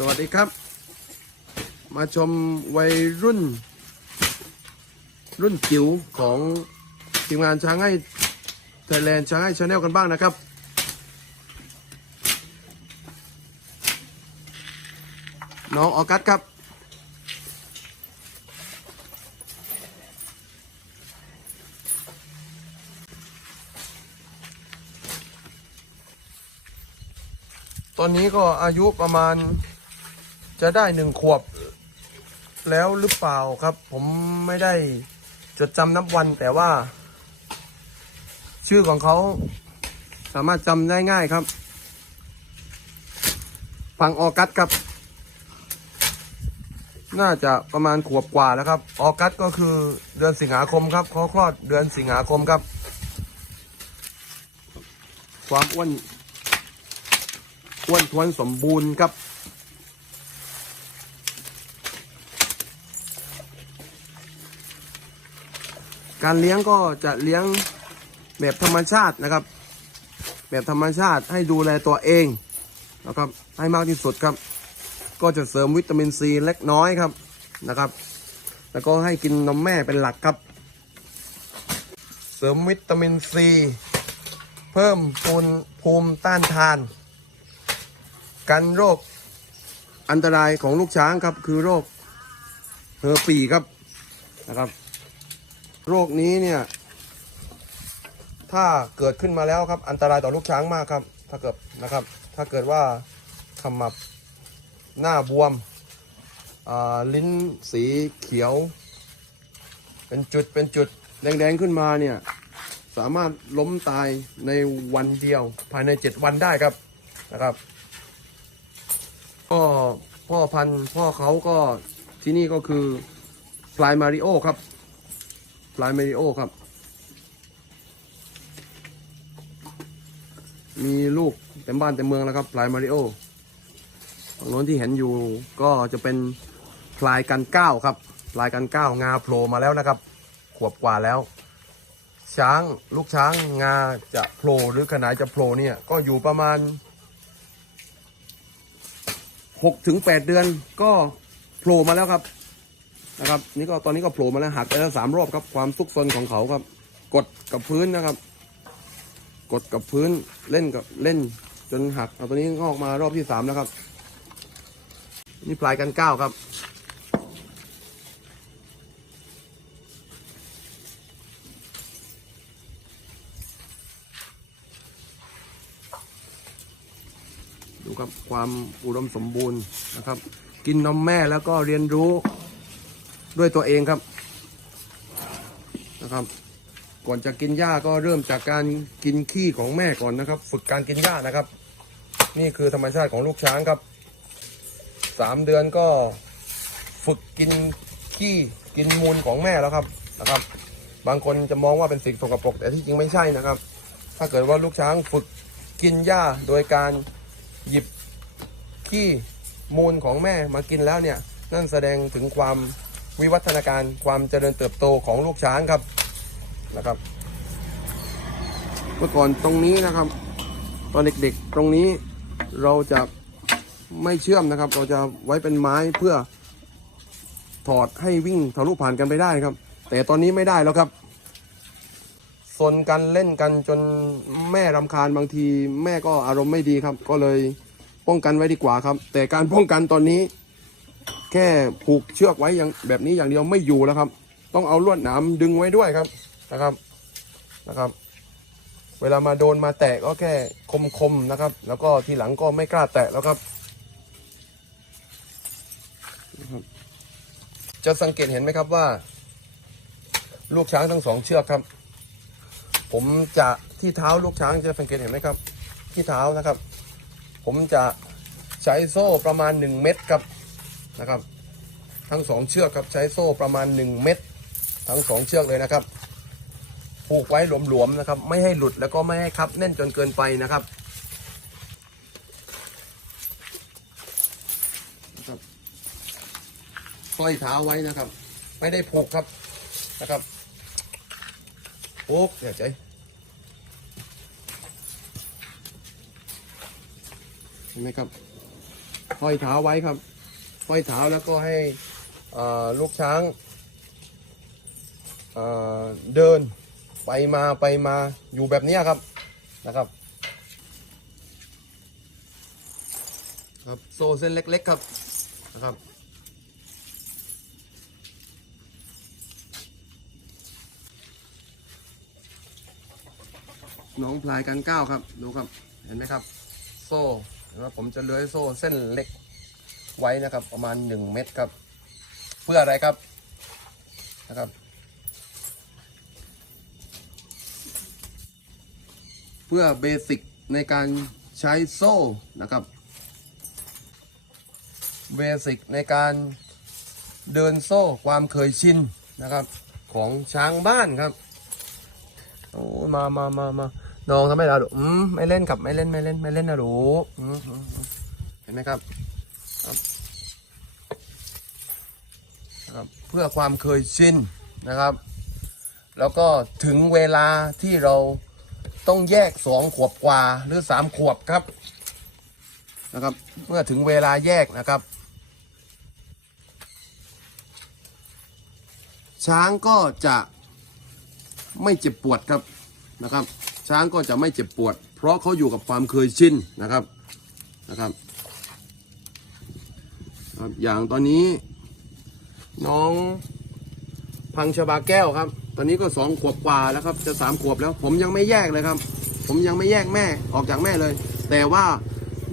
สวัสดีครับ มาชมวัยรุ่น รุ่นจิ๋วของทีมงานช้างให้ไทยแลนด์ช้างให้ชาแนลกันบ้างนะครับ น้องออกัสครับตอนนี้ก็อายุประมาณ จะได้หนึ่งขวบ แล้วหรือเปล่าครับ ผมไม่ได้จดจำนับวันแต่ว่า ชื่อของเขาสามารถจำได้ง่ายครับฟังออกัสครับ น่าจะประมาณขวบกว่าแล้วครับ ออกัสก็คือเดือนสิงหาคมครับเขาคลอดเดือนสิงหาคมครับ ความอ้วนอ้วนท้วนสมบูรณ์ครับ การเลี้ยงก็จะเลี้ยงแบบธรรมชาตินะครับ แบบธรรมชาติให้ดูแลตัวเองนะครับให้มากที่สุดครับ ก็จะเสริมวิตามินซีเล็กน้อยครับนะครับ แล้วก็ให้กินนมแม่เป็นหลักครับ เสริมวิตามินซีเพิ่มภูมิภูมิต้านทาน กันโรคอันตรายของลูกช้างครับ คือโรคเฮอร์ปีครับนะครับ โรคนี้เนี่ย ถ้าเกิดขึ้นมาแล้วครับ อันตรายต่อลูกช้างมากครับ ถ้าเกิดนะครับ ถ้าเกิดว่าขมับหน้าบวมลิ้นสีเขียว เป็นจุดเป็นจุดแดงๆขึ้นมาเนี่ย สามารถล้มตายในวันเดียว ภายใน 7 วันได้ครับนะครับก็พ่อพันธุ์พ่อเขาก็ที่นี่ก็คือพลายมาริโอครับ ลายมาริโอครับ มีลูกเต็มบ้านเต็มเมืองแล้วครับพลายมาริโอฝั่งโน้นที่เห็นอยู่ก็จะเป็นพลายกันเก้าครับพลายกันเก้างาโผล่มาแล้วนะครับ ขวบกว่าแล้ว ช้างลูกช้างงาจะโผล่หรือขนาดจะโผล่เนี่ยก็อยู่ประมาณหกถึงแปดเดือนก็โผล่มาแล้วครับ นะครับ นี่ก็ตอนนี้ก็โผล่มาแล้วหักไปแล้วสามรอบครับความซุกซนของเขาครับ กดกับพื้นนะครับ กดกับพื้นเล่นกับเล่น จนหักเอาตัวนี้งอกมารอบที่สามแล้วครับ นี่ปลายกันเก้าครับดูครับความอุดมสมบูรณ์นะครับ กินนมแม่แล้วก็เรียนรู้ ด้วยตัวเองครับนะครับ ก่อนจะกินหญ้าก็เริ่มจากการกินขี้ของแม่ก่อนนะครับ ฝึกการกินหญ้านะครับ นี่คือธรรมชาติของลูกช้างครับสามเดือนก็ฝึกกินขี้กินมูลของแม่แล้วครับนะครับ บางคนจะมองว่าเป็นสิ่งสกปรกแต่ที่จริงไม่ใช่นะครับ ถ้าเกิดว่าลูกช้างฝึกกินหญ้าโดยการหยิบขี้มูลของแม่มากินแล้วเนี่ย นั่นแสดงถึงความ วิวัฒนาการความเจริญเติบโตของลูกช้างครับนะครับ เมื่อก่อนตรงนี้นะครับ ตอนเด็กๆตรงนี้เราจะไม่เชื่อมนะครับ เราจะไว้เป็นไม้เพื่อถอดให้วิ่งทะลุผ่านกันไปได้ครับ แต่ตอนนี้ไม่ได้แล้วครับสนกันเล่นกันจนแม่รำคาญบางที แม่ก็อารมณ์ไม่ดีครับ ก็เลยป้องกันไว้ดีกว่าครับ แต่การป้องกันตอนนี้ ค่ผูกเชือกไว้อย่างแบบนี้อย่างเดียวไม่อยู่แล้วครับ ต้องเอาลวดหนามดึงไว้ด้วยครับนะครับนะครับ เวลามาโดนมาแตะก็แค่คมๆนะครับ แล้วก็ทีหลังก็ไม่กล้าแตะแล้วครับนะครับจะสังเกตเห็นไหมครับว่า ลูกช้างทั้งสองเชือกครับ ผมจะที่เท้าลูกช้างจะสังเกตเห็นไหมครับ ที่เท้านะครับ ผมจะใช้โซ่ประมาณ 1 เม็ดครับ นะครับ ทั้งสองเชือกครับใช้โซ่ประมาณ 1 เม็ดทั้งสองเชือกเลยนะครับผูกไว้หลวมๆนะครับ ไม่ให้หลุดแล้วก็ไม่ให้คับแน่นจนเกินไปนะครับนะครับห้อยเท้าไว้นะครับ ไม่ได้ผูกครับนะครับโอ้เดี๋ยวใจเห็นไหมครับห้อยเท้าไว้ครับ ห้อยเท้าแล้วก็ให้ลูกช้างเดินไปมาไปมาอยู่แบบนี้ครับนะครับ ครับโซ่เส้นเล็กๆครับนะครับน้องพลายกันก้าวครับ ดูครับ เห็นไหมครับ โซ่เห็นไหมผมจะเลื้อยโซ่เส้นเล็ก ไว้นะครับ ประมาณหนึ่งเม็ดครับ เพื่ออะไรครับนะครับ เพื่อเบสิกในการใช้โซ่นะครับเบสิกในการเดินโซ่ความเคยชินนะครับ ของช้างบ้านครับโอ้มามามามาน้องทำไมล่ะลูกอืมไม่เล่นกับไม่เล่นไม่เล่นไม่เล่นนะลูกอืมอืมอืมเห็นไหมครับ เพื่อความเคยชินนะครับ แล้วก็ถึงเวลาที่เราต้องแยกสองขวบกว่าหรือสามขวบครับนะครับ เมื่อถึงเวลาแยกนะครับ ช้างก็จะไม่เจ็บปวดครับนะครับ ช้างก็จะไม่เจ็บปวด เพราะเขาอยู่กับความเคยชินนะครับนะครับ ครับ อย่างตอนนี้ น้องพังชบาแก้วครับ ตอนนี้ก็สองขวบกว่าแล้วครับ จะสามขวบแล้ว ผมยังไม่แยกเลยครับ ผมยังไม่แยกแม่ออกจากแม่เลย แต่ว่า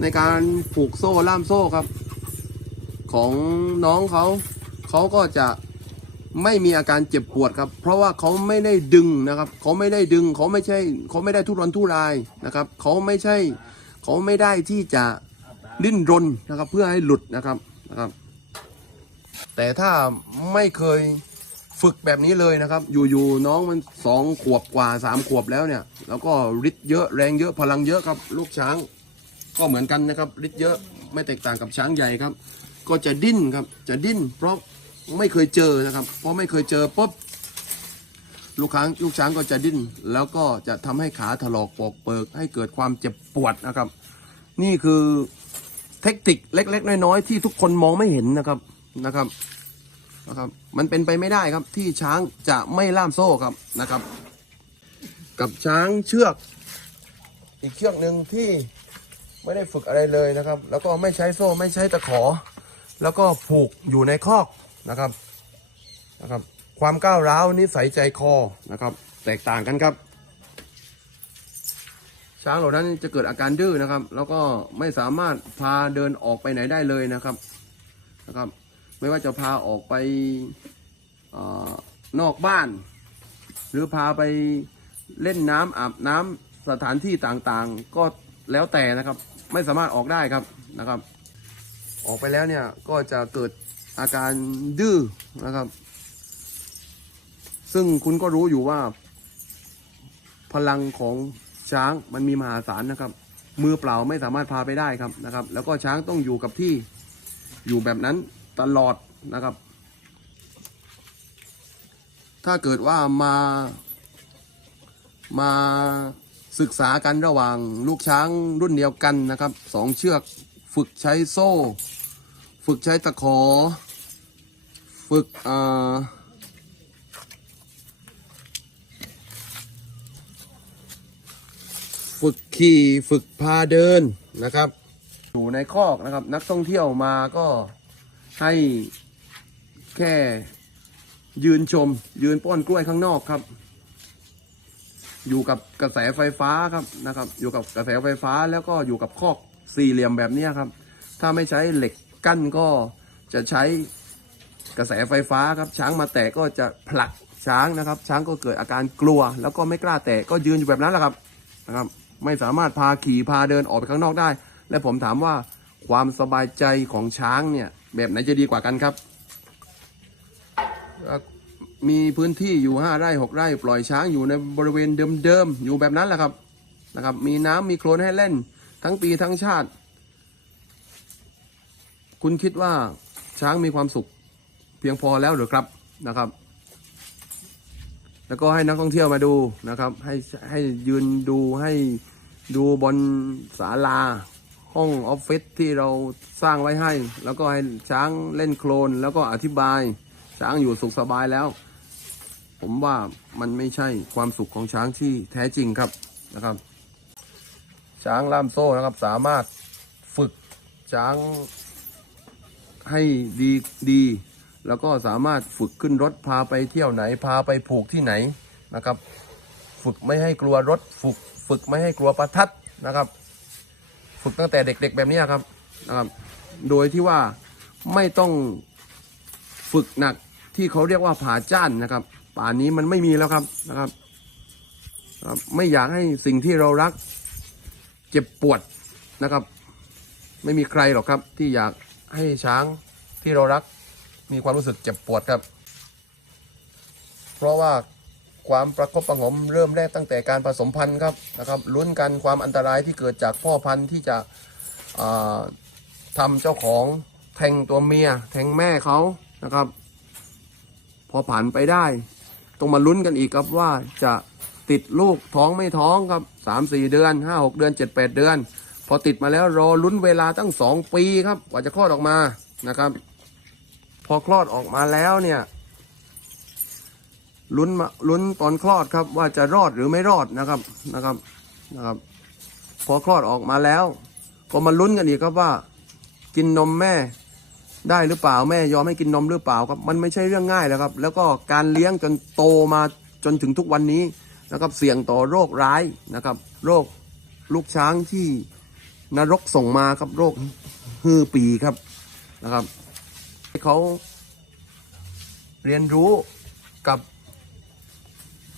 ในการผูกโซ่ล่ามโซ่ครับ ของน้องเขาเขาก็จะไม่มีอาการเจ็บปวดครับ เพราะว่าเขาไม่ได้ดึงนะครับ เขาไม่ได้ดึง เขาไม่ใช่เขาไม่ได้ทุรนทุรายนะครับ เขาไม่ใช่ เขาไม่ได้ที่จะดิ้นรนนะครับ เพื่อให้หลุดนะครับ นะครับ แต่ถ้าไม่เคยฝึกแบบนี้เลยนะครับ อยู่ๆน้องมันสองขวบกว่าสามขวบแล้วเนี่ย แล้วก็ฤทธิ์เยอะแรงเยอะพลังเยอะครับ ลูกช้าง ก็เหมือนกันนะครับฤทธิ์เยอะไม่แตกต่างกับช้างใหญ่ครับ ก็จะดิ้นครับ จะดิ้น เพราะไม่เคยเจอนะครับ เพราะไม่เคยเจอปุ๊บลูกช้างลูกช้างก็จะดิ้น แล้วก็จะทำให้ขาถลอกปอกเปิกให้เกิดความเจ็บปวดนะครับ นี่คือ เทคนิคเล็ก ๆ น้อยๆที่ทุกคนมองไม่เห็นนะครับนะครับนะครับ มันเป็นไปไม่ได้ครับที่ช้างจะไม่ล่ามโซ่ครับนะครับ กับช้างเชือก อีกเชือกหนึ่งที่ไม่ได้ฝึกอะไรเลยนะครับ แล้วก็ไม่ใช้โซ่ไม่ใช้ตะขอ แล้วก็ผูกอยู่ในคอกนะครับนะครับ ความก้าวร้าวนิสัยใจคอนะครับ แตกต่างกันครับ ช้างเหล่านั้นจะเกิดอาการดื้อนะครับ แล้วก็ไม่สามารถพาเดินออกไปไหนได้เลยนะครับนะครับ ไม่ว่าจะพาออกไปออนอกบ้าน หรือพาไปเล่นน้ำอาบน้ำสถานที่ต่างๆ ก็แล้วแต่นะครับ ไม่สามารถออกได้ครับนะครับ ออกไปแล้วเนี่ยก็จะเกิดอาการดื้อนะครับ ซึ่งคุณก็รู้อยู่ว่าพลังของ ช้างมันมีมหาศาลนะครับ มือเปล่าไม่สามารถพาไปได้ครับนะครับ แล้วก็ช้างต้องอยู่กับที่อยู่แบบนั้นตลอดนะครับ ถ้าเกิดว่ามามาศึกษากันระหว่างลูกช้างรุ่นเดียวกันนะครับสองเชือกฝึกใช้โซ่ ฝึกใช้ตะขอ ฝึกอ่า ฝึกขี่ฝึกพาเดินนะครับ อยู่ในคอกนะครับ นักท่องเที่ยวมาก็ให้แค่ยืนชม ยืนป้อนกล้วยข้างนอกครับ อยู่กับกระแสไฟฟ้าครับนะครับ อยู่กับกระแสไฟฟ้าแล้วก็อยู่กับคอกสี่เหลี่ยมแบบนี้ครับ ถ้าไม่ใช้เหล็กกั้นก็จะใช้กระแสไฟฟ้าครับ ช้างมาแตะก็จะผลักช้างนะครับ ช้างก็เกิดอาการกลัว แล้วก็ไม่กล้าแตะก็ยืนอยู่แบบนั้นแหละครับนะครับ ไม่สามารถพาขี่พาเดินออกไปข้างนอกได้ และผมถามว่าความสบายใจของช้างเนี่ย แบบไหนจะดีกว่ากันครับ มีพื้นที่อยู่ห้าไร่หกไร่ปล่อยช้างอยู่ในบริเวณเดิมๆอยู่แบบนั้นแหละครับนะครับ มีน้ำมีโคลนให้เล่น ทั้งปีทั้งชาติ คุณคิดว่าช้างมีความสุขเพียงพอแล้วหรือครับนะครับ แล้วก็ให้นักท่องเที่ยวมาดูนะครับ ให้ให้ยืนดูให้ ดูบนศาลาห้องออฟฟิศที่เราสร้างไว้ให้ แล้วก็ให้ช้างเล่นโคลน แล้วก็อธิบาย ช้างอยู่สุขสบายแล้ว ผมว่ามันไม่ใช่ความสุขของช้างที่แท้จริงครับนะครับ ช้างล่ามโซ่นะครับสามารถฝึกช้างให้ดีดี แล้วก็สามารถฝึกขึ้นรถพาไปเที่ยวไหนพาไปผูกที่ไหนนะครับ ฝึกไม่ให้กลัวรถ ฝึก ฝึกไม่ให้กลัวประทัดนะครับ ฝึกตั้งแต่เด็กๆแบบนี้ครับนะครับ โดยที่ว่าไม่ต้องฝึกหนักที่เขาเรียกว่าผาจ้านนะครับ ป่านนี้มันไม่มีแล้วครับนะครับครับ ไม่อยากให้สิ่งที่เรารัก เจ็บปวดนะครับ ไม่มีใครหรอกครับ ที่อยากให้ช้างที่เรารัก มีความรู้สึกเจ็บปวดครับ เพราะว่า ความประคบประหงมเริ่มแรกตั้งแต่การผสมพันธุ์ครับนะครับลุ้นกันความอันตรายที่เกิดจากพ่อพันธุ์ที่จะอ่าทำเจ้าของแทงตัวเมีย แทงแม่เขานะครับ พอผ่านไปได้ต้องมาลุ้นกันอีกครับว่าจะติดลูกท้องไม่ท้องครับสามสี่เดือนห้าหกเดือนเจ็ดแปดเดือน พอติดมาแล้วรอลุ้นเวลาตั้งสองปีครับกว่าจะคลอดออกมานะครับ พอคลอดออกมาแล้วเนี่ย ลุ้นมาลุ้นตอนคลอดครับ ว่าจะรอดหรือไม่รอดนะครับนะครับนะครับ พอคลอดออกมาแล้ว ก็มาลุ้นกันอีกครับว่า กินนมแม่ได้หรือเปล่าแม่ยอมให้กินนมหรือเปล่าครับ มันไม่ใช่เรื่องง่ายแล้วครับ แล้วก็การเลี้ยงจนโตมาจนถึงทุกวันนี้นะครับ เสี่ยงต่อโรคร้ายนะครับ โรคลูกช้างที่นรกส่งมาครับโรคฮือปีครับนะครับให้เขาเรียนรู้กับ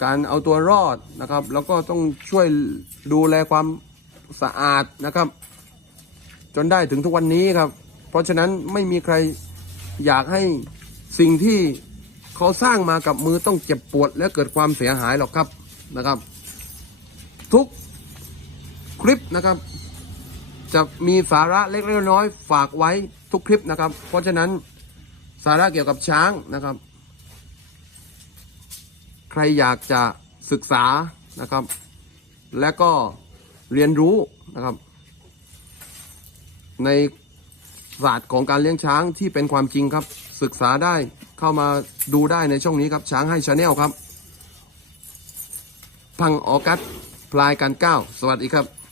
การเอาตัวรอดนะครับ แล้วก็ต้องช่วยดูแลความสะอาดนะครับ จนได้ถึงทุกวันนี้ครับ เพราะฉะนั้นไม่มีใครอยากให้สิ่งที่เขาสร้างมากับมือต้องเจ็บปวด และเกิดความเสียหายหรอกครับนะครับ ทุกคลิปนะครับ จะมีสาระเล็กๆน้อยๆฝากไว้ทุกคลิปนะครับ เพราะฉะนั้นสาระเกี่ยวกับช้างนะครับ ใครอยากจะศึกษานะครับ และก็เรียนรู้นะครับ ในศาสตร์ของการเลี้ยงช้างที่เป็นความจริงครับ ศึกษาได้เข้ามาดูได้ในช่องนี้ครับ ช้างให้ชาแนลครับ พังออกัสพลายการก้าวสวัสดีครับ